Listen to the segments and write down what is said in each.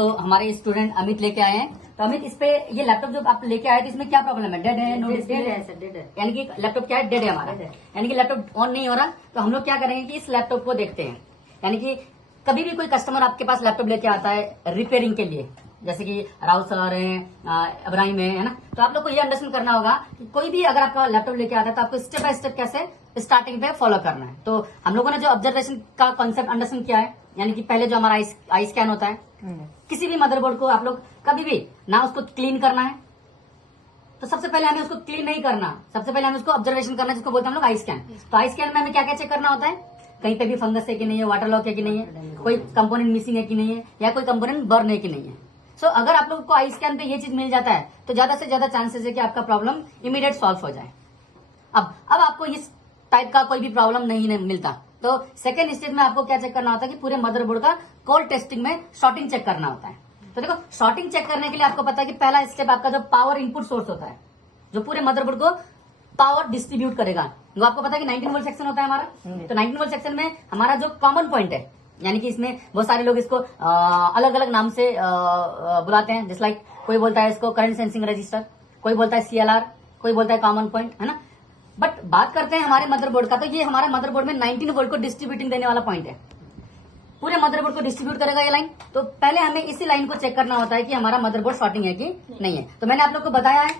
तो हमारे स्टूडेंट अमित लेके आए हैं। तो अमित, इस पे ये लैपटॉप जो आप लेके आए थे इसमें क्या प्रॉब्लम है? डेड है, नो डिस्प्ले है सर, डेड है। यानी कि लैपटॉप क्या है? डेड है हमारा, यानी कि लैपटॉप ऑन नहीं हो रहा। तो हम लोग क्या करेंगे कि इस लैपटॉप को देखते हैं। यानी कि कभी भी कोई कस्टमर आपके पास लैपटॉप लेके आता है रिपेयरिंग के लिए, जैसे कि राव सर है, इब्राहिम है ना, तो आप लोग को ये अंडरस्टैंड करना होगा कि कोई भी अगर आपका लैपटॉप लेके आता है तो आपको स्टेप बाय स्टेप कैसे स्टार्टिंग पे फॉलो करना है। तो हम लोगों ने जो ऑब्जर्वेशन का कॉन्सेप्ट अंडरस्टैंड किया है, यानी कि पहले जो हमारा आई स्कैन होता है, किसी भी मदरबोर्ड को आप लोग कभी भी ना उसको क्लीन करना है, तो सबसे पहले हमें उसको क्लीन नहीं करना, सबसे पहले हमें उसको ऑब्जर्वेशन करना है, जिसको बोलते हैं हम लोग आई स्कैन। तो आई स्कैन में हमें क्या क्या चेक करना होता है? कहीं पे भी फंगस है कि नहीं है, वाटर लॉक है कि नहीं है, कोई कंपोनेंट मिसिंग है कि नहीं है, या कोई कंपोनेंट बर्न है कि नहीं है। सो अगर आप लोग को आई स्कैन पे ये चीज मिल जाता है तो ज्यादा से ज्यादा चांसेस है कि आपका प्रॉब्लम इमीडिएट सॉल्व हो जाए। अब आपको इस टाइप का कोई भी प्रॉब्लम नहीं मिलता, तो सेकेंड स्टेज में आपको क्या चेक करना होता है कि पूरे मदरबोर्ड का कोर टेस्टिंग में शॉर्टिंग चेक करना होता है। तो देखो, शॉर्टिंग चेक करने के लिए आपको पता है कि पहला स्टेप आपका जो पावर इनपुट सोर्स होता है, जो पूरे मदरबोर्ड को पावर डिस्ट्रीब्यूट करेगा, वो आपको पता है कि 19 वोल्ट सेक्शन होता है हमारा। तो 19 वोल्ट सेक्शन में हमारा जो कॉमन पॉइंट है, यानी कि इसमें बहुत सारे लोग इसको अलग अलग नाम से बुलाते हैं, जैसे लाइक कोई बोलता है इसको करंट सेंसिंग रजिस्टर, कोई बोलता है CLR, कोई बोलता है कॉमन पॉइंट, है ना। बट बात करते हैं हमारे मदरबोर्ड का, तो ये हमारा मदरबोर्ड में 19 वोल्ट को डिस्ट्रीब्यूटिंग देने वाला पॉइंट है, पूरे मदरबोर्ड को डिस्ट्रीब्यूट करेगा ये लाइन। तो पहले हमें इसी लाइन को चेक करना होता है कि हमारा मदरबोर्ड शॉर्टिंग है कि नहीं है। तो मैंने आप लोग को बताया है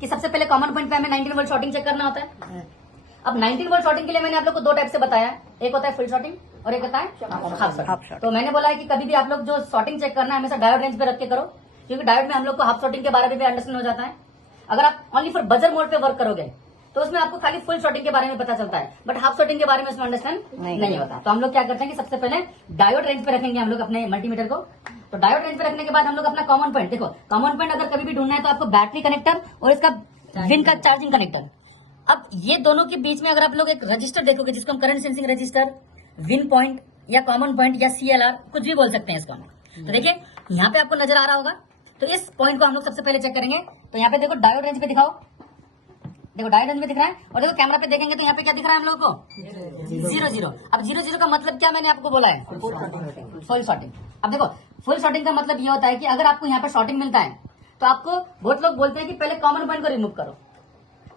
कि सबसे पहले कॉमन पॉइंट पे हमें 19 वोल्ट शॉर्टिंग चेक करना होता है। अब 19 वोल्ट शॉर्टिंग के लिए मैंने आप लोग को दो टाइप से बताया है, एक होता है फुल शॉर्टिंग और एक होता है हाफ शॉर्टिंग। तो मैंने बोला है कि कभी भी आप लोग जो शॉर्टिंग चेक करना है हमेशा डायोड रेंज पे रख के करो, क्योंकि डायोड में हम लोग को हाफ शॉर्टिंग के बारे में भी अंडरस्टैंड हो जाता है। अगर आप ओनली फॉर बजर मोड पे वर्क करोगे तो उसमें आपको खाली फुल शॉर्टिंग के बारे में पता चलता है, बट हाफ शॉर्टिंग के बारे में उसमें अंडरस्टैंड नहीं होता। तो हम लोग क्या करते हैं कि सबसे पहले डायोड रेंज पे रखेंगे हम लोग अपने मल्टीमीटर को। तो डायोड रेंज पे रखने के बाद हम लोग अपना कॉमन पॉइंट, देखो कॉमन पॉइंट अगर कभी भी ढूंढना है तो आपको बैटरी कनेक्टर और इसका विन का चार्जिंग कनेक्टर। अब ये दोनों के बीच में अगर आप लोग एक रजिस्टर देखोगे, जिसको हम current sensing register, win point या कॉमन पॉइंट या CLR कुछ भी बोल सकते हैं इसको। तो देखिए यहाँ पे आपको नजर आ रहा होगा, तो इस पॉइंट को हम लोग सबसे पहले चेक करेंगे। तो यहाँ पे देखो डायोड रेंज पे दिखाओ, देखो डायोड रेंज में दिख रहा है, और देखो कैमरा पे देखेंगे तो यहाँ पे क्या दिख रहा है हम लोग को? 0 अब 0 का मतलब क्या मैंने आपको बोला है? Full shorting. अब देखो फुल शॉर्टिंग का मतलब ये होता है कि अगर आपको यहाँ पे शॉर्टिंग मिलता है तो आपको बहुत लोग बोलते हैं कि पहले कॉमन पॉइंट को रिमूव करो,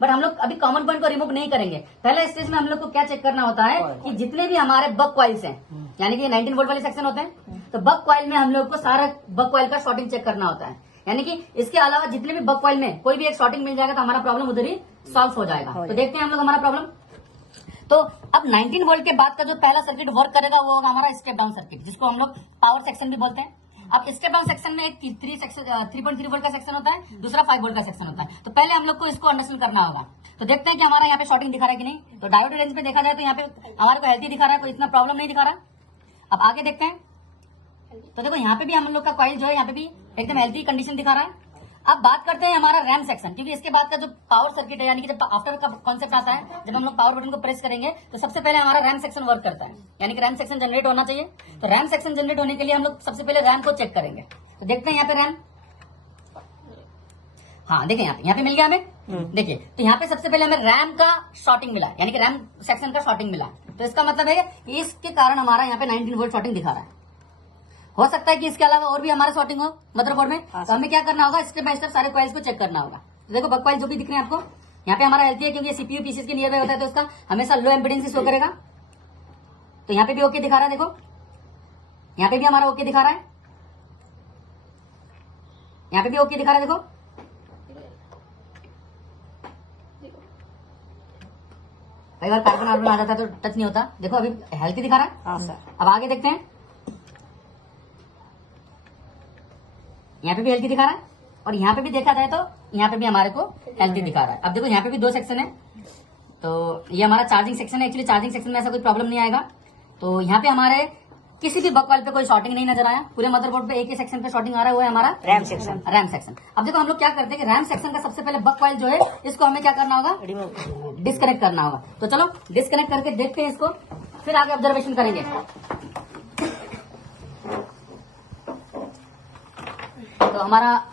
बट हम लोग अभी कॉमन पॉइंट को रिमूव नहीं करेंगे। पहले स्टेज में हम लोग को क्या चेक करना होता है कि जितने भी हमारे बक कॉइल्स हैं, यानी कि 19 वोल्ट वाले सेक्शन होते हैं, तो बक कॉइल में हम लोग को सारा बक कॉइल का शॉर्टिंग चेक करना होता है। यानी कि इसके अलावा जितने भी बक कॉइल में कोई भी एक शॉर्टिंग मिल जाएगा तो हमारा प्रॉब्लम उधर ही सॉल्व हो जाएगा। तो देखते हैं हम लोग हमारा प्रॉब्लम। तो अब 19 वोल्ट के बाद का जो पहला सर्किट वर्क करेगा वो होगा हमारा स्टेप डाउन सर्किट, जिसको हम लोग पावर सेक्शन भी बोलते हैं। अब स्टेप डाउन सेक्शन में एक 3.3 वोल्ट का सेक्शन होता है, दूसरा 5 वोल्ट का सेक्शन होता है। तो पहले हम लोग को इसको अंडरस्टैंड करना होगा। तो देखते हैं कि हमारा यहाँ पे शॉर्टिंग दिखा रहा है कि नहीं। तो डायोड रेंज में देखा जाए तो यहाँ पे हमारे को हेल्थी दिखा रहा है, कोई इतना प्रॉब्लम नहीं दिखा रहा। अब आगे देखते हैं, तो देखो यहाँ पे भी हम लोग का कॉइल जो है यहाँ पे भी एकदम हेल्थी कंडीशन दिखा रहा है। अब बात करते हैं हमारा रैम सेक्शन, क्योंकि इसके बाद का जो पावर सर्किट है, यानी कि जब आफ्टर का कॉन्सेप्ट आता है, जब हम लोग पावर बटन को प्रेस करेंगे तो सबसे पहले हमारा रैम सेक्शन वर्क करता है, यानी कि रैम सेक्शन जनरेट होना चाहिए। तो रैम सेक्शन जनरेट होने के लिए हम लोग सबसे पहले रैम को चेक करेंगे। तो देखते हैं यहाँ पे रैम, हाँ देखिए यहाँ पे मिल गया हमें। देखिए तो यहाँ पे सबसे पहले हमें रैम का शॉर्टिंग मिला, यानी कि रैम सेक्शन का शॉर्टिंग मिला। तो इसका मतलब है कि इसके कारण हमारा यहाँ पे 19 वोल्ट शॉर्टिंग दिखा रहा है। हो सकता है कि इसके अलावा और भी हमारा शॉर्टिंग हो मदरबोर्ड में। तो हमें क्या करना होगा, स्टेप बाय स्टेप सारे कॉइल्स को चेक करना होगा। तो देखो बक कॉइल जो भी दिख रहे हैं आपको, यहाँ पे हमारा हेल्थी है क्योंकि CPU पीसीस के नियर बाय होता है, तो उसका हमेशा लो एम्पीडेंस शो करेगा। तो यहाँ पे भी ओके दिखा रहा है, देखो यहाँ पे भी हमारा ओके दिखा रहा है, यहाँ पे भी ओके दिखा रहा है। देखो कई बार कार्बन आर्बन आ जाता है तो टच नहीं होता। देखो अभी हेल्थी दिखा रहा है। अब आगे देखते हैं, यहाँ पे भी हेल्थी दिखा रहा है, और यहाँ पे भी देखा जाए तो यहाँ पे भी हमारे को हेल्थी दिखा रहा है। अब देखो यहाँ पे भी दो सेक्शन है, तो ये हमारा चार्जिंग सेक्शन है। एक्चुअली चार्जिंग सेक्शन में ऐसा कोई प्रॉब्लम नहीं आएगा। तो यहाँ पे हमारे किसी भी बक कॉइल पे कोई शॉर्टिंग नहीं नजर आया। पूरे मदरबोर्ड पे एक ही सेक्शन पे शॉर्टिंग आ रहा है, वो है हमारा रैम सेक्शन। अब देखो हम लोग क्या करते हैं कि रैम सेक्शन का सबसे पहले बक कॉइल जो है इसको हमें क्या करना होगा, डिस्कनेक्ट करना होगा। तो चलो डिस्कनेक्ट करके देखते हैं इसको, फिर आगे ऑब्जर्वेशन करेंगे। तो हमारा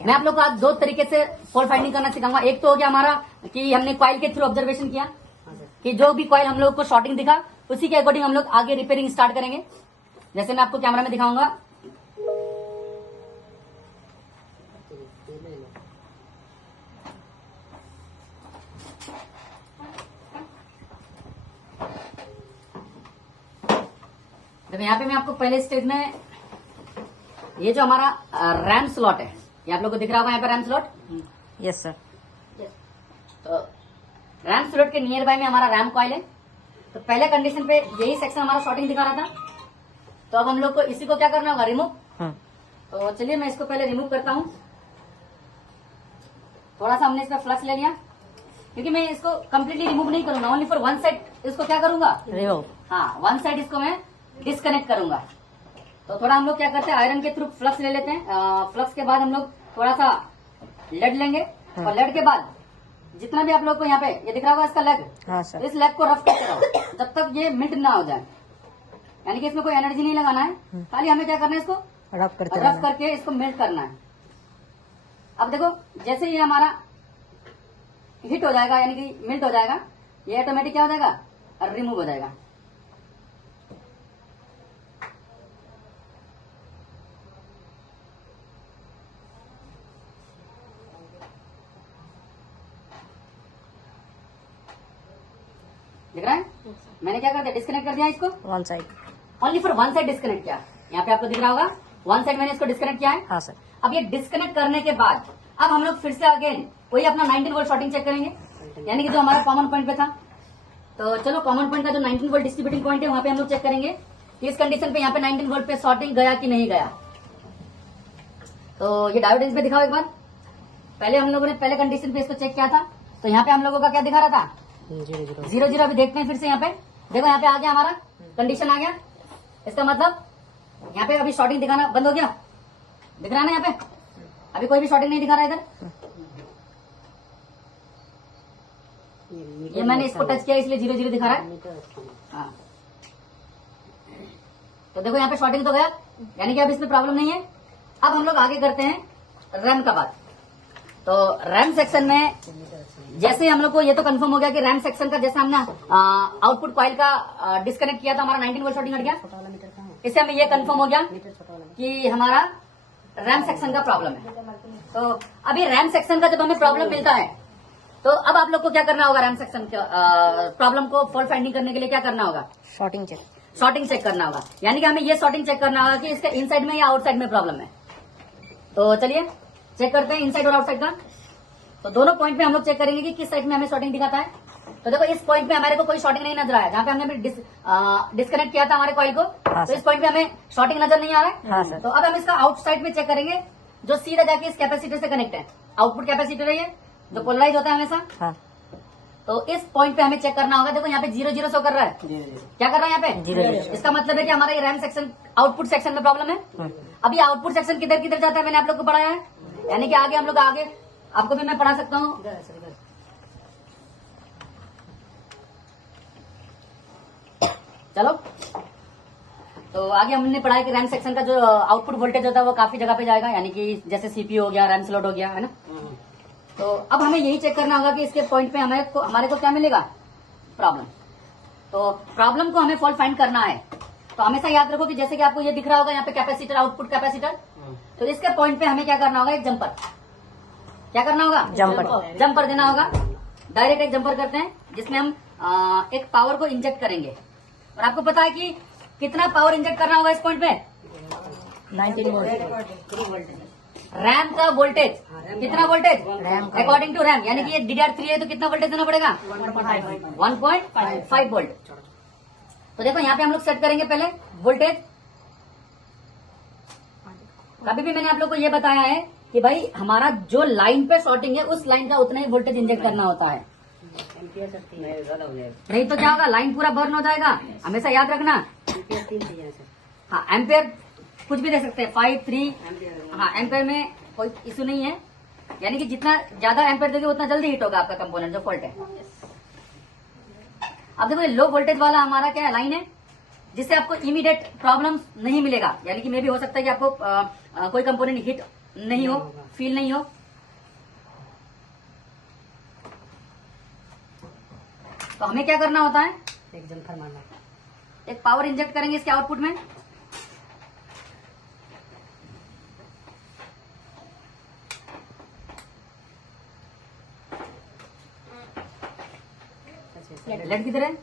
मैं आप लोग को आज दो तरीके से फॉल्ट फाइंडिंग करना सिखाऊंगा। एक तो हो गया हमारा कि हमने कॉइल के थ्रू ऑब्जर्वेशन किया कि जो भी कॉइल हम लोग को शॉर्टिंग दिखा उसी के अकॉर्डिंग हम लोग आगे रिपेयरिंग स्टार्ट करेंगे। जैसे मैं आपको कैमरा में दिखाऊंगा। देखो यहाँ पे मैं आपको पहले स्टेज में ये जो हमारा रैम स्लॉट है, ये आप लोग को दिख रहा होगा यहाँ पे रैम स्लॉट। Yes sir. तो रैम स्लॉट के नियर बाय में हमारा रैम कॉइल है। तो पहले कंडीशन पे यही सेक्शन हमारा शॉर्टिंग दिखा रहा था। तो अब हम लोग को इसी को क्या करना होगा, रिमूव। तो चलिए मैं इसको पहले रिमूव करता हूँ। थोड़ा सा हमने इसमें फ्लक्स ले लिया, क्योंकि मैं इसको कंप्लीटली रिमूव नहीं करूंगा, ओनली फॉर वन साइड इसको क्या करूंगा, रिमूव। हाँ, वन साइड इसको मैं डिस्कनेक्ट करूंगा। तो थोड़ा हम लोग क्या करते हैं, आयरन के थ्रू फ्लक्स ले लेते हैं। फ्लक्स के बाद हम लोग थोड़ा सा लेड लेंगे, और लेड के बाद जितना भी आप लोग को यहाँ पे ये दिख रहा होगा इसका लेग, हाँ सर। इस लेग को रफ करते रहो जब तक ये मिल्ट ना हो जाए। यानी कि इसमें कोई एनर्जी नहीं लगाना है, खाली हमें क्या करना है, इसको रफ करके इसको मेल्ट करना है। अब देखो जैसे ये हमारा हिट हो जाएगा, यानी कि मेल्ट हो जाएगा, ये ऑटोमेटिक क्या हो जाएगा, रिमूव हो जाएगा। दिख रहा है, मैंने क्या कर दिया, डिस्कनेक्ट कर दिया इसको, one side, only for one side disconnect किया। यहाँ पे आपको दिख रहा होगा वन साइड मैंने इसको डिस्कनेक्ट किया है। हाँ सर। अब ये डिस्कनेक्ट करने के बाद अब हम लोग फिर से अगेन वही अपना 19 वोल्ट शॉर्टिंग चेक करेंगे, यानी कि जो हमारा कॉमन पॉइंट पे था। तो चलो कॉमन पॉइंट का जो 19 वोल्ट डिस्ट्रीब्यूटिंग पॉइंट है वहां पे हम लोग चेक करेंगे कि इस कंडीशन पे यहाँ पे 19 वोल्ट पे शॉर्टिंग गया कि नहीं गया। तो ये डायोड पे दिखाओ एक बार। पहले हम लोगों ने पहले कंडीशन पे इसको चेक किया था, तो यहाँ पे हम लोगों का क्या दिखा रहा था, 0 अभी देखते हैं फिर से। यहाँ पे देखो, यहाँ पे आ गया हमारा कंडीशन आ गया। इसका मतलब यहाँ पे अभी शॉर्टिंग दिखाना बंद हो गया, दिख रहा है ना, यहाँ पे अभी कोई भी शॉर्टिंग नहीं दिखा रहा है इधर। ये मैंने इसको टच किया इसलिए 0 दिखा रहा है। हाँ, तो देखो यहाँ पे शॉर्टिंग तो गया, यानी कि अब इसमें प्रॉब्लम नहीं है। अब हम लोग आगे करते हैं रैम का बात। तो रैम सेक्शन में जैसे हम लोग को ये तो कंफर्म हो गया कि रैम सेक्शन का जैसे हमने आउटपुट कॉइल का डिस्कनेक्ट किया था, हमारा 19 वोल्ट शॉर्टिंग हट गया। इससे हमें ये कंफर्म हो गया कि हमारा रैम सेक्शन का प्रॉब्लम है। तो अभी रैम सेक्शन का जब हमें प्रॉब्लम मिलता है, तो अब आप लोग को क्या करना होगा, रैम सेक्शन प्रॉब्लम को फॉल्ट फाइंडिंग करने के लिए क्या करना होगा, शॉर्टिंग चेक करना होगा। यानी कि हमें ये शॉर्टिंग चेक करना होगा कि इसके इनसाइड में या आउटसाइड में प्रॉब्लम है। तो चलिए चेक करते हैं इनसाइड और आउटसाइड का। तो दोनों पॉइंट पे हम लोग चेक करेंगे कि किस साइड में हमें शॉर्टिंग दिखाता है। तो देखो इस पॉइंट पे हमारे को कोई शॉर्टिंग नहीं नजर आया, जहाँ पे हमने डिस्कनेक्ट किया था हमारे कॉइल को। हाँ, तो इस पॉइंट पे हमें शॉर्टिंग नजर नहीं आ रहा है। हाँ, सर। तो अब हम इसका आउटसाइड में चेक करेंगे, जो सीधा जाके इस कैपेसिटर से कनेक्ट है। आउटपुट कैपेसिटर है ये, जो पोलराइज होता है हमेशा। हाँ। तो इस पॉइंट पे हमें चेक करना होगा। देखो यहाँ पे 0 शो कर रहा है, क्या कर रहा है यहाँ पे, 0। इसका मतलब है कि हमारा ये रैम सेक्शन आउटपुट सेक्शन में प्रॉब्लम है। अभी आउटपुट सेक्शन किधर किधर जाता है मैंने आप लोग को पढ़ाया है, यानी कि आगे हम लोग आगे आपको भी मैं पढ़ा सकता हूँ। चलो, तो आगे हमने पढ़ा है कि रैम सेक्शन का जो आउटपुट वोल्टेज होता है वो काफी जगह पे जाएगा, यानी कि जैसे सीपीयू हो गया, रैम स्लॉट हो गया, है ना। तो अब हमें यही चेक करना होगा कि इसके पॉइंट पे हमारे को क्या मिलेगा, प्रॉब्लम। तो प्रॉब्लम को हमें फॉल्ट फाइंड करना है। तो हमेशा याद रखो कि जैसे कि आपको ये दिख रहा होगा यहाँ पे कैपेसिटर, आउटपुट कैपेसिटर, तो इसके पॉइंट पे हमें क्या करना होगा, एक जंपर, क्या करना होगा, जंपर देना होगा। डायरेक्ट एक जंपर करते हैं जिसमें हम एक पावर को इंजेक्ट करेंगे। और आपको पता है कि कितना पावर इंजेक्ट करना होगा इस पॉइंट पे, 19 वोल्ट। रैम का वोल्टेज, कितना वोल्टेज, अकॉर्डिंग टू रैम, यानी कि ये DDR3 है तो कितना वोल्टेज देना पड़ेगा, 1.5 वोल्ट। तो देखो यहाँ पे हम लोग सेट करेंगे पहले वोल्टेज। कभी भी मैंने आप लोग को ये बताया है कि भाई हमारा जो लाइन पे शॉर्टिंग है उस लाइन का उतना ही वोल्टेज इंजेक्ट करना होता है, नहीं तो क्या होगा, लाइन पूरा बर्न हो जाएगा। हमेशा याद रखना। हाँ, एम्पेयर कुछ भी दे सकते हैं, 5, 3। हाँ, एम्पेयर में कोई इशू नहीं है, यानी कि जितना ज्यादा एम्पेयर देंगे उतना जल्दी हिट होगा आपका कंपोनेंट जो फॉल्ट है। अब देखो लो वोल्टेज वाला हमारा क्या है, लाइन है, जिससे आपको इमीडिएट प्रॉब्लम नहीं मिलेगा, यानी कि मे भी हो सकता है कि आपको कोई कंपोनेंट हिट नहीं हो, फील नहीं हो। तो हमें क्या करना होता है, एक जंपर मारना। एक पावर इंजेक्ट करेंगे इसके आउटपुट में। लेट किधर है?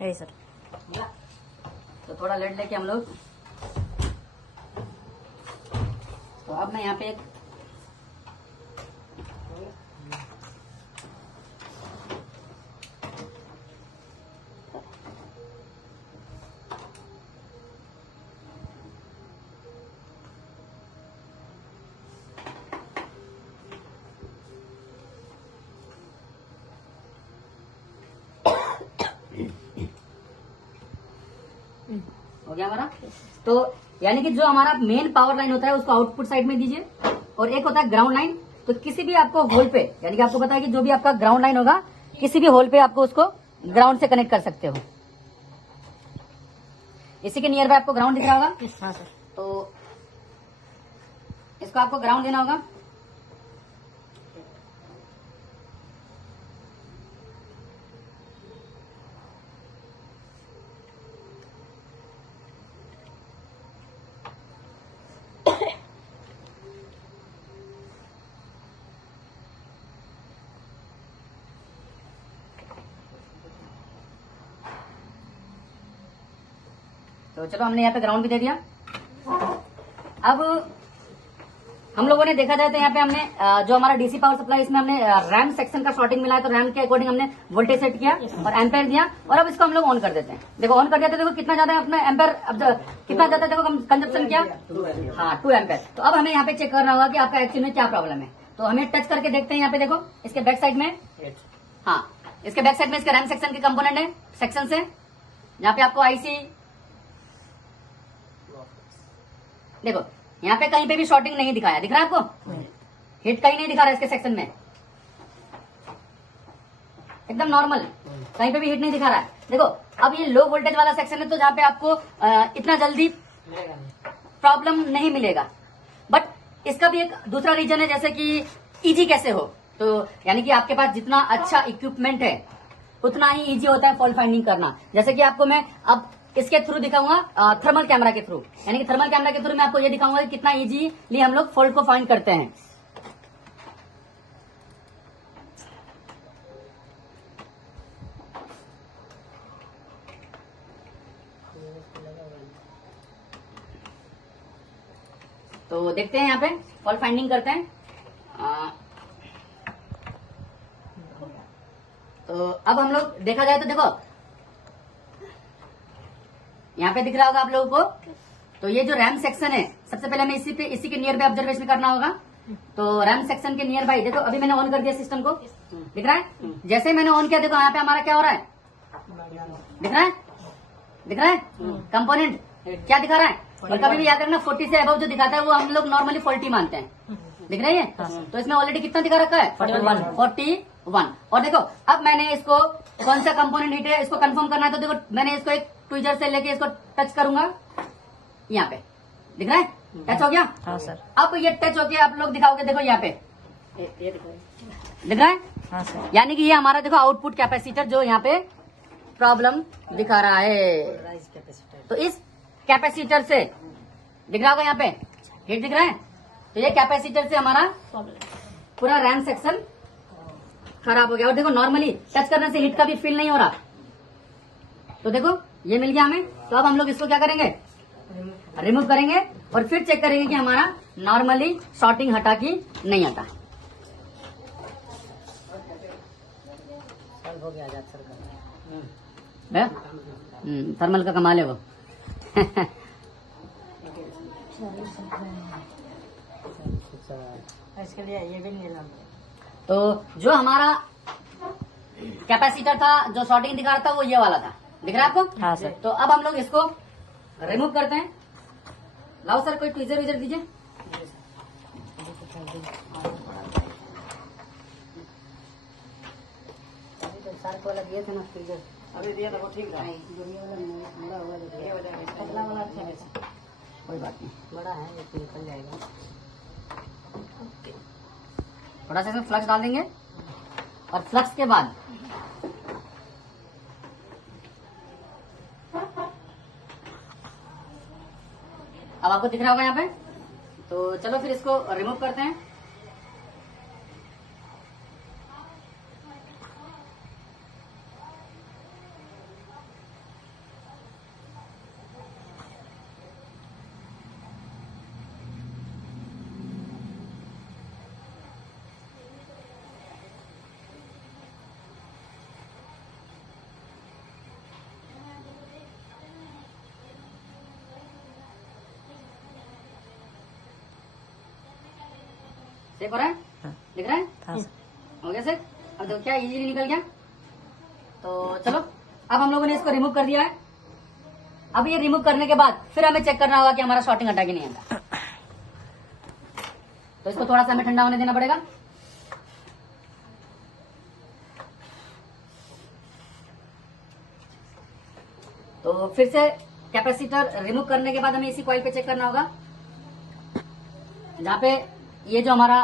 यही सर। तो थोड़ा लेट लेके हम लोग, तो अब मैं यहाँ पे एक हो गया हमारा। तो यानी कि जो हमारा मेन पावर लाइन होता है उसको आउटपुट साइड में दीजिए, और एक होता है ग्राउंड लाइन। तो किसी भी आपको होल पे, यानी कि आपको पता है कि जो भी आपका ग्राउंड लाइन होगा किसी भी होल पे आपको उसको ग्राउंड से कनेक्ट कर सकते हो। इसी के नियर बाय आपको ग्राउंड दिख रहा होगा। हाँ सर। तो इसको आपको ग्राउंड देना होगा। तो चलो हमने यहाँ पे ग्राउंड भी दे दिया। अब हम लोगों ने देखा जाए तो यहाँ पे हमने जो हमारा डीसी पावर सप्लाई, इसमें हमने रैम सेक्शन का शॉर्टिंग मिला है, तो रैम के अकॉर्डिंग हमने वोल्टेज सेट किया और एम्पेयर दिया। और अब इसको हम लोग ऑन कर देते हैं। देखो ऑन कर दिया तो देखो कितना ज्यादा है अपना एम्पेयर, अब कितना ज्यादा देखो कंजप्शन किया, हाँ 2 एम्पेयर। तो अब हमें यहाँ पे चेक करना होगा कि आपका एक्चुअली में क्या प्रॉब्लम है। तो हमें टच करके देखते हैं। यहाँ पे देखो इसके बैक साइड में, हाँ इसके बैक साइड में इसके रैम सेक्शन के कंपोनेंट है, सेक्शन से यहाँ पे आपको आईसी, देखो यहाँ पे कहीं पे भी शॉर्टिंग नहीं दिखाया, दिख रहा है आपको? हिट कहीं नहीं दिखा रहा है इसके सेक्शन में, एकदम नॉर्मल, कहीं पे भी हिट नहीं दिखा रहा है। देखो अब ये लो वोल्टेज वाला सेक्शन है, तो जहाँ पे आपको इतना जल्दी प्रॉब्लम नहीं मिलेगा। बट इसका भी एक दूसरा रीजन है, जैसे कि इजी कैसे हो। तो यानी कि आपके पास जितना अच्छा इक्विपमेंट है उतना ही इजी होता है फॉल्ट फाइंडिंग करना। जैसे कि आपको मैं अब इसके थ्रू दिखाऊंगा, थर्मल कैमरा के थ्रू, यानी कि थर्मल कैमरा के थ्रू मैं आपको ये दिखाऊंगा कि कितना इजीली हम लोग फॉल्ट को फाइंड करते हैं। तो देखते हैं यहाँ पे फॉल्ट फाइंडिंग करते हैं। तो अब हम लोग देखा जाए तो देखो यहाँ पे दिख रहा होगा आप लोगों को। तो ये जो रैम सेक्शन है, सबसे पहले हमें इसी के नियर बाय ऑब्जर्वेशन करना होगा। तो रैम सेक्शन के नियर बाय देखो, अभी मैंने ऑन कर दिया सिस्टम को, दिख रहा है? जैसे ही मैंने ऑन किया देखो यहाँ पे हमारा क्या हो रहा है, दिख रहा है? दिख रहा है कंपोनेंट क्या दिखा रहा है? और कभी भी याद रखना 40 से अबव जो दिखाता है वो हम लोग नॉर्मली फॉल्टी मानते हैं। दिख रही है? तो इसमें ऑलरेडी कितना दिखा रखा है? 41। और देखो अब मैंने इसको कौन सा कंपोनेंट हिट है इसको कंफर्म करना है। तो देखो मैंने इसको एक ट्विजर से लेके इसको टच करूंगा, यहाँ पे दिख रहा है? टच हो गया। हाँ सर। अब ये टच होके आप लोग दिखाओगे, देखो यहाँ पे दिख रहा है? हाँ सर। यानी कि ये हमारा देखो आउटपुट कैपेसिटर जो यहाँ पे प्रॉब्लम दिखा रहा है। तो इस कैपेसिटर से दिख रहा होगा यहाँ पे हिट दिख रहा है। तो ये कैपेसिटर से हमारा पूरा रैम सेक्शन खराब हो गया। और देखो नॉर्मली टच करने से हिट का भी फील नहीं हो रहा। तो देखो ये मिल गया हमें। तो अब हम लोग इसको क्या करेंगे, रिमूव करेंगे और फिर चेक करेंगे कि हमारा नॉर्मली शॉर्टिंग हटा कि नहीं हटा। हो गया थर्मल का कमाल है वो। इसके लिए ये भी नहीं। तो जो हमारा कैपेसिटर था जो शॉर्टिंग दिखा रहा था वो ये वाला था, दिख रहा है आपको? हाँ सर। तो अब हम लोग इसको रिमूव करते हैं। लाओ सर कोई ट्विजर विजर दीजिए। सर को वाला दिए थे ना ट्विजर, अभी दिया था वो ठीक था। पतला वाला अच्छा है, कोई बात नहीं, बड़ा है निकल जाएगा। थोड़ा सा इसमें फ्लक्स डाल देंगे और फ्लक्स के बाद अब आपको दिख रहा होगा यहाँ पे। तो चलो फिर इसको रिमूव करते हैं। सेफ हो रहा है? हाँ। दिख रहा है? हाँ। हो गया सर। अब देखो क्या इजीली निकल गया। तो चलो अब हम लोगों ने इसको रिमूव कर दिया है। अब ये रिमूव करने के बाद फिर हमें चेक करना होगा कि हमारा शॉर्टिंग हटा कि नहीं हटा। तो इसको थोड़ा सा हमें ठंडा होने देना पड़ेगा। तो फिर से कैपेसिटर रिमूव करने के बाद हमें इसी कॉइल पे चेक करना होगा, जहां पे ये जो हमारा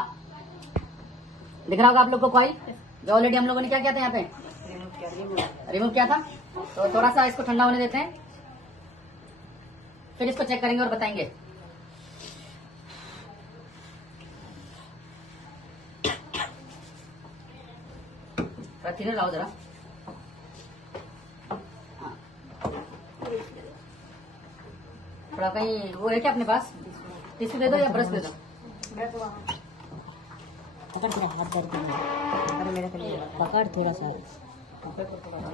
दिख रहा होगा आप लोग को कॉइल, जो ऑलरेडी हम लोगों ने क्या किया था यहाँ पे रिमूव किया था। तो थोड़ा सा इसको ठंडा होने देते हैं, फिर इसको चेक करेंगे और बताएंगे। थोड़ा धीरे लाओ जरा। हाँ। थोड़ा कहीं वो है क्या अपने पास? टिश्यू दे दो या ब्रश दे दो। पकड़ थोड़ा हाथ दर्द कर रहा है। अरे मेरा कहीं पकड़ थोड़ा सा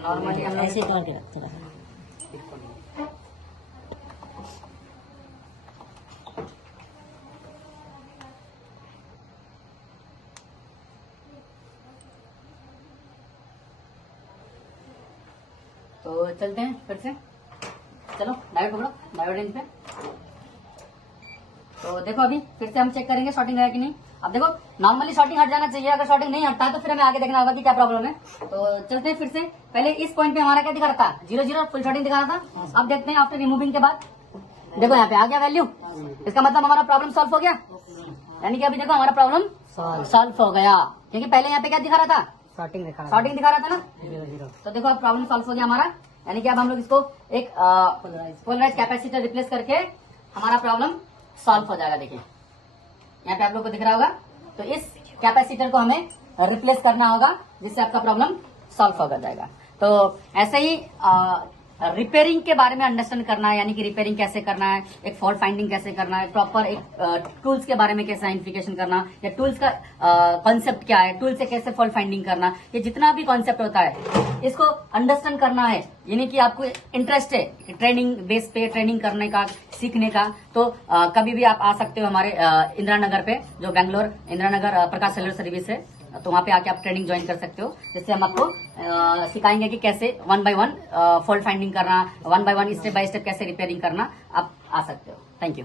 नॉर्मली हम लोग ऐसे कर के रख थोड़ा सा। तो चलते हैं फिर से। चलो डायोड पकड़ो, डायोड इन पे। तो देखो अभी फिर से हम चेक करेंगे शॉर्टिंग है कि नहीं। अब देखो नॉर्मली शॉर्टिंग हट जाना चाहिए, अगर शॉर्टिंग नहीं हटता है तो फिर हमें आगे देखना होगा कि क्या प्रॉब्लम है। तो चलते हैं फिर से। पहले इस पॉइंट पे हमारा क्या दिखा रहा था? 0 फुल शॉर्टिंग दिखा रहा था। अब देखते हैं आफ्टर रिमूविंग के बाद। देखो यहाँ पे आ गया वैल्यू, इसका मतलब हमारा प्रॉब्लम सॉल्व हो गया। यानी कि अभी देखो हमारा प्रॉब्लम सॉल्व हो गया, क्योंकि पहले यहाँ पे क्या दिखा रहा था? शॉर्टिंग दिखा शॉर्टिंग दिखा रहा था ना। 0 तो देखो अब प्रॉब्लम सॉल्व हो गया हमारा। यानी कि अब हम लोग इसको एक पोलराइज कैपेसिटर रिप्लेस करके हमारा प्रॉब्लम सॉल्व हो जाएगा। देखिए यहाँ पे आप लोग को दिख रहा होगा। तो इस कैपेसिटर को हमें रिप्लेस करना होगा, जिससे आपका प्रॉब्लम सॉल्व हो जाएगा। तो ऐसे ही रिपेयरिंग के बारे में अंडरस्टैंड करना है, यानी कि रिपेयरिंग कैसे करना है, एक फॉल्ट फाइंडिंग कैसे करना है, प्रॉपर एक टूल्स के बारे में कैसे आइडेंटिफिकेशन करना, या टूल्स का कॉन्सेप्ट क्या है, टूल से कैसे फॉल्ट फाइंडिंग करना, ये जितना भी कॉन्सेप्ट होता है इसको अंडरस्टैंड करना है। यानी कि आपको इंटरेस्ट है ट्रेनिंग बेस पे ट्रेनिंग करने का, सीखने का, तो कभी भी आप आ सकते हो हमारे इंदिरा नगर पे, जो बैंगलोर इंदिरा नगर प्रकाश सेलर सर्विस है। तो वहां पे आके आप ट्रेनिंग ज्वाइन कर सकते हो, जिससे हम आपको सिखाएंगे कि कैसे 1 by 1 फॉल्ट फाइंडिंग करना, 1 by 1 स्टेप बाय स्टेप कैसे रिपेयरिंग करना, आप आ सकते हो। Thank you.